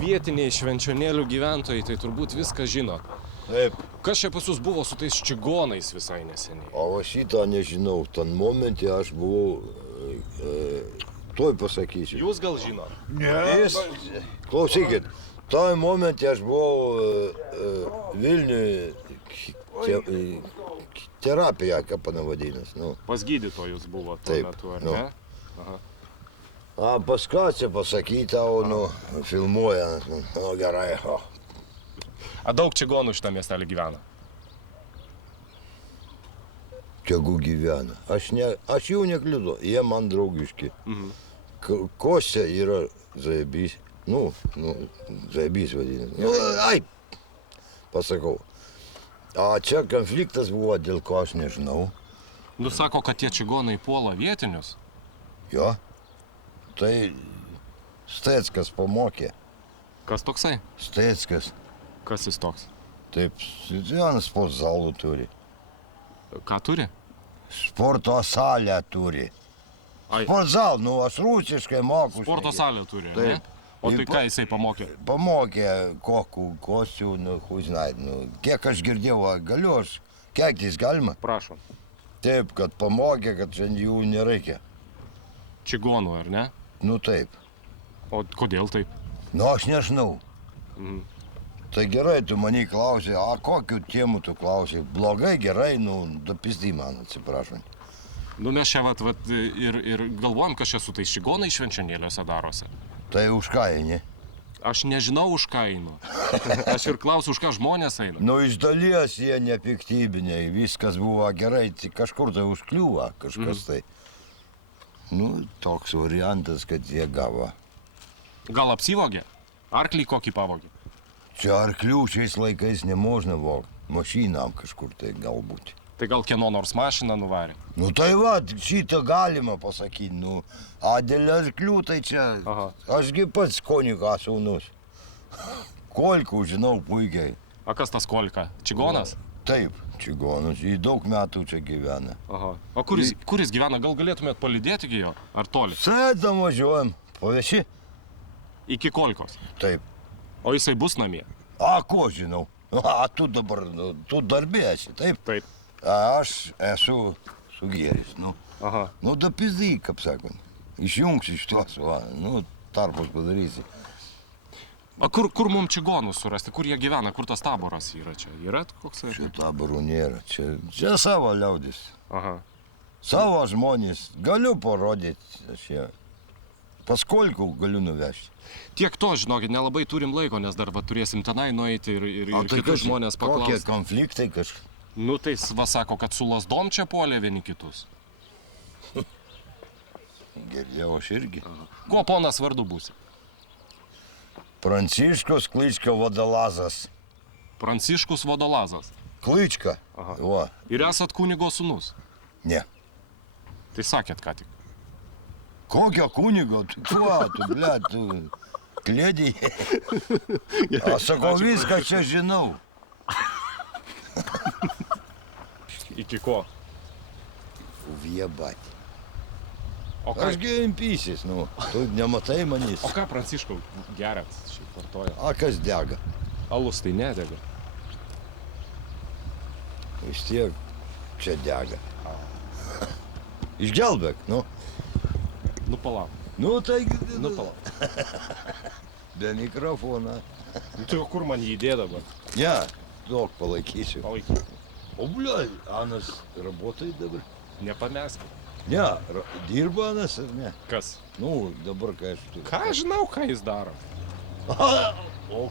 vietiniai švenčionėlių gyventojai, tai turbūt viską žino. Taip. Kas čia pas jūs buvo su tais čigonais visai neseniai? O šitą nežinau, ten momente aš buvau, tuoj pasakysiu. Jūs gal žinot? Jis, klausykit, toj momente aš buvau Vilniuje terapija, ką panavadinas. Nu. Pas gydytojus buvo tuo Taip, metu, ar nu. ne? Aha. A pas ką čia pasakyta, o nu, filmuoja, o gerai, o. A daug čigonų šitą miestelį gyvena? Tegu gyvena. Aš jų nekliudu, jie man draugiški. Kostė yra zaibys, zaibys vadinasi. Nu, ai, pasakau. A čia konfliktas buvo, dėl ko aš nežinau. Nu, sako, kad tie čigonai puola vietinius. Jo, tai Steckas pamokė. Kas toksai? Steckas, Kas jis toks? taip, vienas sporto zalų turi. Ką turi? Sporto salę turi. Ai, Sporto zalą, nu, aš rusiškai moku. sporto salę turi, ne? Taip. O tai ką jisai pamokė? Pamokė kokių kostių, nu, huiznait, nu, kiek aš girdėjau, galiu aš, keiktis galima. Prašom. Taip, kad pamokė, kad šiandien jų nereikia. Čigonų, ar ne? Nu taip. O kodėl taip? Nu aš nežinau. Tai gerai, tu manį klausai, a kokių temų tu klausai? Blogai, gerai, nu, dapizdai man, atsiprašant. Nu, mes čia vat ir galvojam, kas čia su tais čigonais švenčionėliuose darosi. Tai už ką eini? Aš nežinau, už ką einu. Aš ir klausiu, už ką žmonės eina. Nu, iš dalies jie nepiktybiniai, viskas buvo gerai, tik kažkur tai užkliūva kažkas tai. Nu, toks variantas, kad jie gavo. Gal apsivogė? Arklį kokį pavogė? Čia arklių šiais laikais nemožna vogt, mašinam kažkur tai galbūt. Tai gal kieno nors mašiną nuvarė? Nu tai va, šitą galima pasakyti, nu, a dėl arklių tai čia, Aha. ašgi pats Konika sūnus. Kolkų žinau puikiai. A kas tas Kolka? Čigonas? Taip, čigonus, jį daug metų čia gyvena. Aha. O kur jis gyvena? Gal galėtumėt palydėti iki jo? Ar toli? Sėdam važiuojam, paveši? Iki Kolkos. Taip. O jisai bus namie? A, ko žinau? A, tu dabar, tu darbė esi, taip? Taip. A, aš esu sugėris, nu. Aha. Nu, da pizdai, kaip sakant. Išjungsi iš tos, va, nu, tarpus padarysi. O kur mums čigonus surasti? Kur jie gyvena? Kur tas taboras yra čia? Yra koks? Čia taborų nėra, čia savo liaudis. Aha. Savo žmonės, galiu parodyti, aš jie. Paskolkų galiu nuvežti. Tiek to, žinokit, nelabai turim laiko, nes dar va, turėsim tenai nueiti ir kitus žmonės Kokie paklausti. konfliktai kažkaip. Nu tai va sako, kad su lasdom čia puolė vieni kitus. Girdėjau aš irgi. Kuo ponas vardu būsi? Pranciškus Klička Vadalazas. Pranciškus Vodolazas. Klička. Aha. Va, Ir esat kunigo sūnus. ne. Tai sakėt ką tik. Kokio kunigo? Tu kuo, tu, ble, tu klėdėjai. Aš sakau, viską čia žinau. Iki ko? Vjebati. O ką, Aš gyvenpysis, nu, tu nematai manys. o ką Pranciškau geriat šiaip vartoja? A kas dega? Alus tai nedega. Vis tiek čia dega. Išgelbėk, nu. Nu palauk. Nu tai... Nu palauk. Be mikrofoną. Nu tai o kur man jį įdė dabar? Ne, daug palaikysiu. Palaikyk. O, ble, Anas работает dabar? Nepamesk. Ne, dirba Anas ar ne? Kas? Nu, dabar ką aš turiu. Ką aš žinau, ką jis daro? O,